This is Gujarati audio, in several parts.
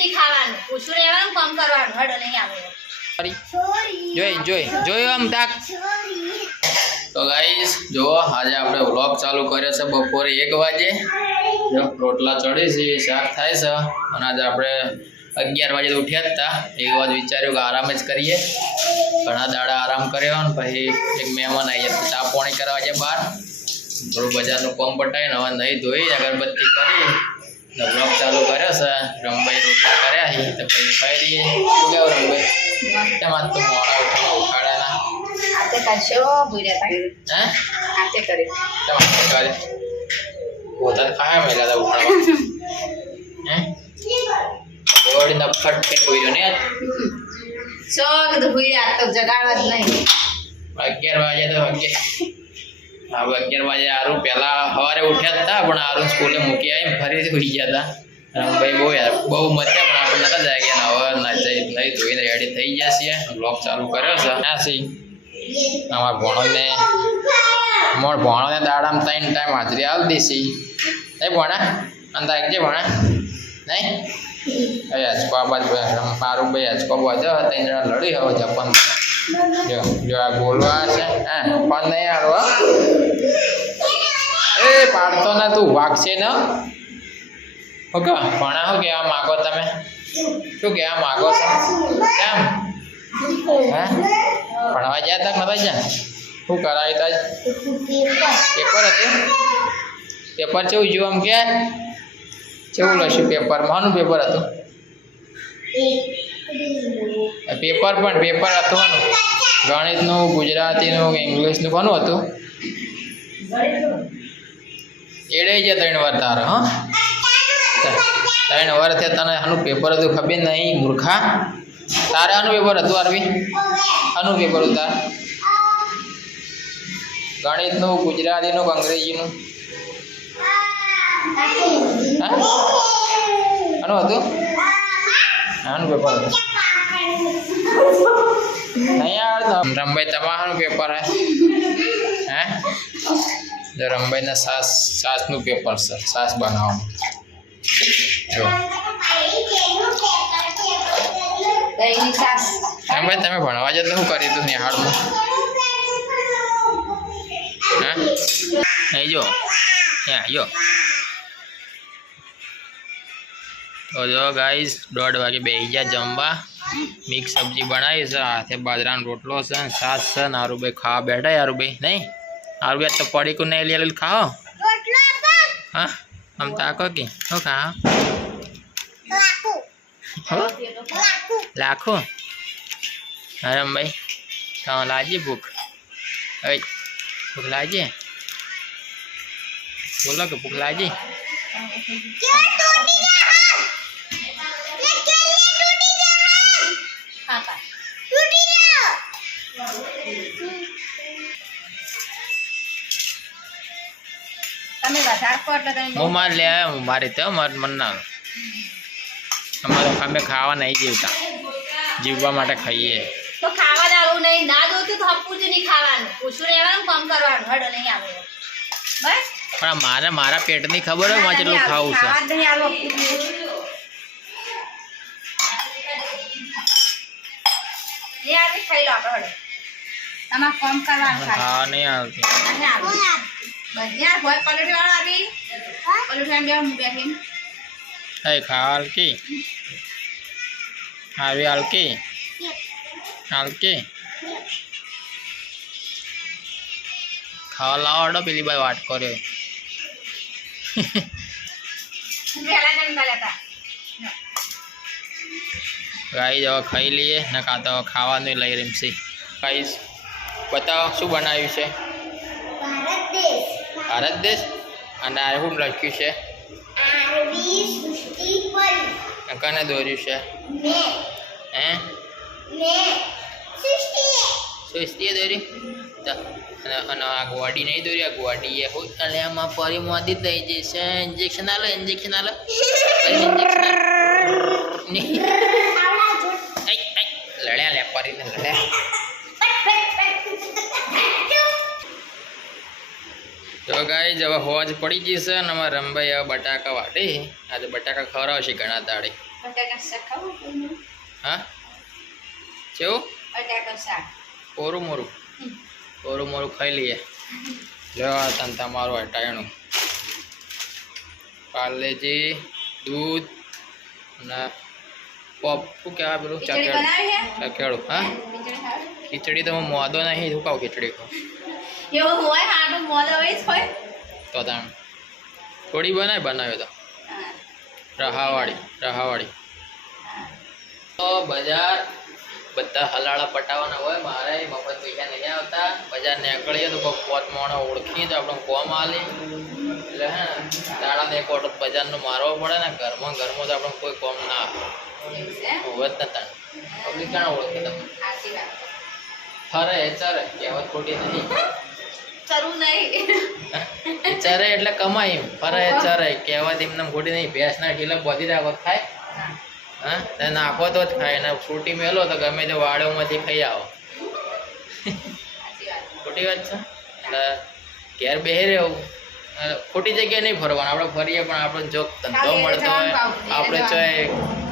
નહીં ખાવાનું, પૂછું રહેવાનું, કામ કરવાનું. હડો નહીં આવે. જોઈ આમ તાક. તો ગાઈસ જો આજે આપણે વ્લોગ ચાલુ કર્યો છે બપોરે 1 વાગે. જો રોટલા ચડી છે, શાક થાય છે અને આજે આપણે 11 વાગે ઉઠ્યા હતા. એક વાર વિચાર્યું કે આરામ જ કરીએ. ઘણા દાડા આરામ કર્યો ને પછી એક મહેમાન આવી ગયા, ચા પાણી કરવા છે બહાર. થોડું બજારનું કામ પટાવીને હવે નહીં ધોઈ અગરબત્તી કરી બ્લોગ ચાલુ કર્યો છે. રમભાઈ રોટલા કર્યા છે તો પછી ખાઈ રહીએ. શું કેવું રમભાઈ? તેમાં તો મોડા ઉઠાડ્યા આતે કરશો ભૂર્યા તા. હે આતે કરે. તમારે કરે પોતા ખાયા મેલા હતા ઉઠાડવા. હે બોડી નફટ કે કોઈ ને સો કીધું ભૂર્યા તો જગાડવા જ નહીં. 11 વાગે તો હવે 11 વાગે આરું પહેલા સવારે ઉઠ્યા હતા પણ આરું સ્કૂલે મૂકી આવી ફરીથી ઉઠી ગયા હતા. ભાઈ બહુ મજા પણ આપણે નતા જાય ગયા. હવે નહીં ધોઈને રેડી થઈ ગયા છીએ. બ્લોગ ચાલુ કર્યો છે. ના સી અમારા ભણોને દાડામાં 3 ટાઈમ હાજરી આવી દેશી. નહીં ભણા અંદા એકજે ભણા નહીં આજકો આ બાજુ મારું ભાઈ આજકો બાજુ 3 જણા લડી હવે જપન. જો આ બોલવા છે હા પણ નહીં હારો એ પાડતો ના તું વાગશે ને. ઓકે ભણા શું કહેવા માગો તમે? શું કહેવા માગો છો? કેમ હે ભણવા ગયા હતા નતા ગયા? શું કરાવી તા? પેપર હતું. પેપર કેવું જોયું આમ કે કેવું લખ્યું પેપરમાં? શાનું પેપર હતું? પેપર પણ પેપર હતું આનું ગણિતનું, ગુજરાતીનું, ઇંગ્લિશનું કોનું હતું? એડે છે 3 વાર તારે. હા 3 વાર થયા તને આનું પેપર હતું ખબર નહીં મૂર્ખા? તારે આનું પેપર હતું આરવી? આનું પેપર હતું તારે? ગણિતનું, ગુજરાતીનું, અંગ્રેજીનું? હા આનું હતું? આનું પેપર હતું નહીં આવડતું. રમભાઈ તમારું પેપર હે જો રમભાઈના સાસનું પેપર છે. સાસ બનાવવાનું જો રમભાઈ તમે ભણવા જતો શું કર્યું હતું નિહાળમાં? હા અહીં જો ત્યાં જો તો જો ગાઈસ 1:30 વાગે બેસી ગયા જમવા. મિક્સ સબ્જી બનાવી છે, હાથે બાજરાનો રોટલો છે, છાશ છે. નારુભાઈ ખાવા બેઠા. યારુભાઈ નહીં આરુભાઈ તો પડીકું નહીં લે ખાઓ. હા આમ તાકો કે શું ખાઓ? લાખો હરમભાઈ તો લાજી ભૂખ ભૂખ લાજી બોલો કે ભૂખ લાજી? હું માર લે હું મારી તો મન ના અમારે અમે ખાવા નહીં જીવતા, જીવવા માટે ખાઈએ. તો ખાવા આવું નહીં ના જોતું તો હપું જ નહીં ખાવાનું, પૂછું રહેવાનું, કામ કરવાનું. હડો નહીં આવે બસ. પણ મારા પેટની ખબર હોય માં કેટલું ખાવું છે. ખાઈ લો આપણે હડો. તમારે કામ કરવાનું. હા નહીં આવતી. બધા હોય પલોઠી વાળો આવી પલોઠી બેઠી ખાવા હલકી આવી હલકી હલકી ખાવા લાવો અડો પેલી બાઈ વાટ કર્યો. ગાઈ હવે ખાઈ લઈએ ને કાં તો ખાવાનું લઈ રમશે. ગાઈસ બતાવો શું બનાવ્યું છે? ભારત દેશ. અને આ શું લખ્યું છે? કને દોર્યું છે? હે સૃષ્ટિએ દોર્યું. અને આ ગોડી નહીં દોરી, આ ગોડી એ હોય અને આમાં ફરી મોદી થઈ જશે. ઇન્જેક્શન આલો ઇન્જેક્શન આલો લડ્યા લે ફરીને લડ્યા. તો ગાઈસ હવે હોજ પડી ગઈ છે અને અમારા રમભાઈ હવે બટાકા વાટી આજે બટાકા ખવડાવશે ઘણા દાડે. બટાકા શાક ખાવું? હા કેવું બટાકા શાક કોરું મોરું ખાઈ લઈએ. જો આ તન તમારું હટાયણું પાર્લેજી દૂધ અને પોપ શું કહેવાય પેલું ખીચડી બનાવી છે? ચકેડું. હા ખીચડી ખાવી? ખીચડી તો હું મોદો નહીં શું કહું ખીચડી કહું એવું હોય હાડું મોલ હોય જ હોય. તો તાણ થોડી બનાવ્યો તો હા. રહાવાળી તો બજાર બધા હલાળા પટાવાના હોય મારે મફત પૈસા નહીં આવતા. બજાર નીકળીએ તો કોઈ પોત મોણો ઓળખી તો આપણે કોમ આલી એટલે હે દાડાને એક ઓટો બજારનો મારવો પડે ને ઘરમાં તો આપણે કોઈ કોમ ના આવે. એવું છે? હોવે જ નતા પબ્લિક કાણ ઓળખે તમને સાચી વાત. ફરે ચરે કહેવત ખોટી નહીં. ચરવું નહીં. ચરે એટલે કમાય એમ ફરે ચરે કહેવત એમને ખોટી નહીં. ભેંસના ઢીલા બધી રાખો ખાય હા. હા તે નાખો તો જ ખાય ને ફ્રૂટી મેલો તો ગમે તે વાડોમાંથી ખાઈ આવો. સાચી વાત. ખોટી વાત છે. એટલે ઘેર બેહી રહેવું ખોટી જગ્યાએ નહીં ફરવાનું. આપણે ફરીએ પણ આપણે જો ધંધો મળતો હોય આપણે ચાહે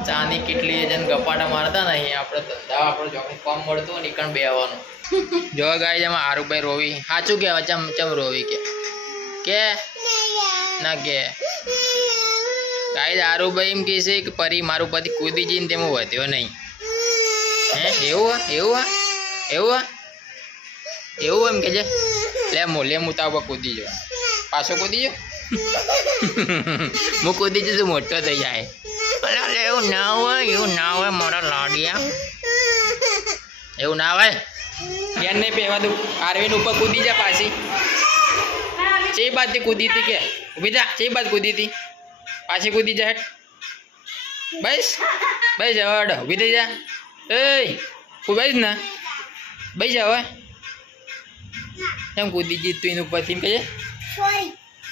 ચાની કેટલી જણ ગપાટા મારતા નહીં આપણે ધંધા આપણે જો કામ મળતું હોય નીકળ બે આવવાનું. જો ગાય એમાં આરુભાઈ રોવી સાચું કહેવાય ચમ રોવી કે ના કે ગાય આરુભાઈ એમ કહે છે કે પરી મારું પતિ કૂદી જઈને તેમાં વધ્યો નહીં. હે એવું એમ કે છે લે હું તાવ કૂદી જાઉં પાછો કૂદી જાઉં હું કૂદી જઈશું મોટો થઈ જાય. અરે એવું ના હોય મોટા લાડિયા એવું ના હોય. કેમ નહીં પહેવા દઉં આરવીન ઉપર કૂદી જા પાછી. ચે બાજથી કૂદી હતી કે ઊભી થા ચે બાજ કૂદી હતી પાછી કૂદી જા હેઠ બસ હવે ઊભી થઈ જા. બસ ને બસ હવે એમ કૂદી જી તું એની ઉપરથી એમ કહે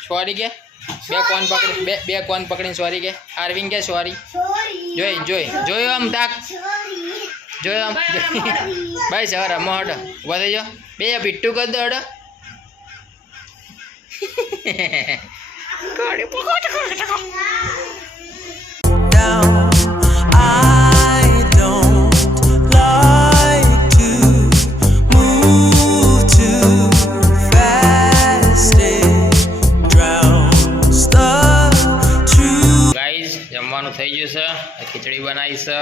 સોરી કે બે કોન પકડીને સોરી કે આરવીન કે સોરી જોઈ આમ તાક જોયો આમ બસ હવે રમો હડો ઉભા થઈ જાઓ બે પીટ્ટું કરી દો હડો. જમવાનું થઈ ગયું છે. ખીચડી બનાવી છે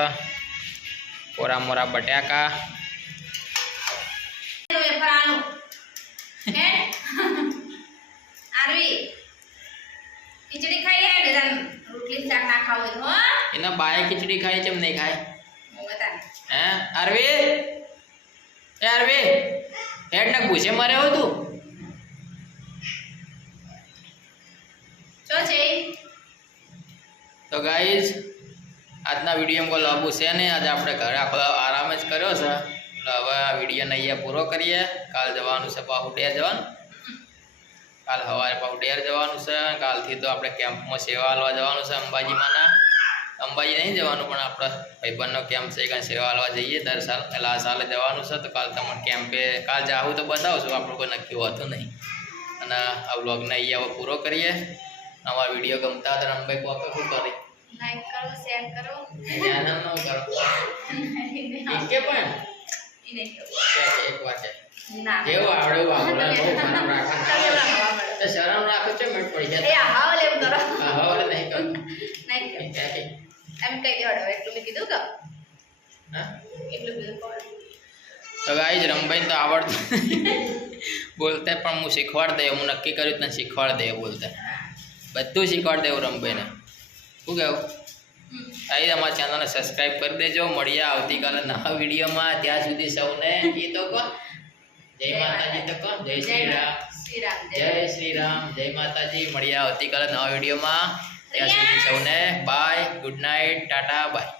કોરા મોરા બટાકા ખીચડી ખાઈ હે રોટલી શાક ના ખાવ હો એના બાય ખીચડી ખાય કેમ નહીં ખાય હે આરવી હેડ ને પૂછે મારે હો તું ચો છે. તો ગાઈઝ આજના વિડીયો કોઈ લાંબુ છે નહીં. આજે આપણે ઘરે આખો આરામ જ કર્યો છે એટલે હવે આ વિડીયોને અહીંયા પૂરો કરીએ. કાલ જવાનું છે પાહુ ડેર જવાનું. કાલ સવારે પાહુ ડેર જવાનું છે. કાલથી તો આપણે કેમ્પમાં સેવા હાલવા જવાનું છે. અંબાજી નહીં જવાનું પણ આપણે ભાઈબંધનો કેમ્પ છે કાંઈ સેવા હાલવા જઈએ દર સાલ. એટલે આ સાલે જવાનું છે તો કાલ તમને કેમ્પે કાલ જાવું તો બતાવશું. આપણું કોઈ નક્કી હોતું નહીં. અને આ વ્લોગને અહીંયા હવે પૂરો કરીએ. અમારા વિડીયો ગમતા હતા રમભાઈ કોપે શું કરી લાઈક કરો શેર કરો ધ્યાન ન કરો કે પણ ઇને કે એક વાર છે ના જેવો આવડે વાવડા બહુ શરમ રાખવાનું તો શરમ રાખો છે મત પડી જાય એ હાવ લેવ કરો હાવ નહીં કરો નહીં કરો એમ કઈ દેડો એટલું મેં કીધું કે હા એટલું કીધું તો ગાઈસ રમભાઈ તો આવડતું બોલતા પણ હું શીખવાડ દે હું નક્કી કર્યું તને શીખવાડ દે બોલતા બધું શીખવાડ દેવું રમભાઈને. શું કહેવું આવી અમારા ચેનલને સબસ્ક્રાઈબ કરી દેજો. મળીએ આવતીકાલે નવા વિડીયોમાં. ત્યાં સુધી સૌને એ તો કહો જય માતાજી તો કહો જય શ્રી રામ જય શ્રી રામ જય માતાજી. મળીએ આવતીકાલે નવા વિડીયોમાં. ત્યાં સુધી સૌને bye good night Tata by.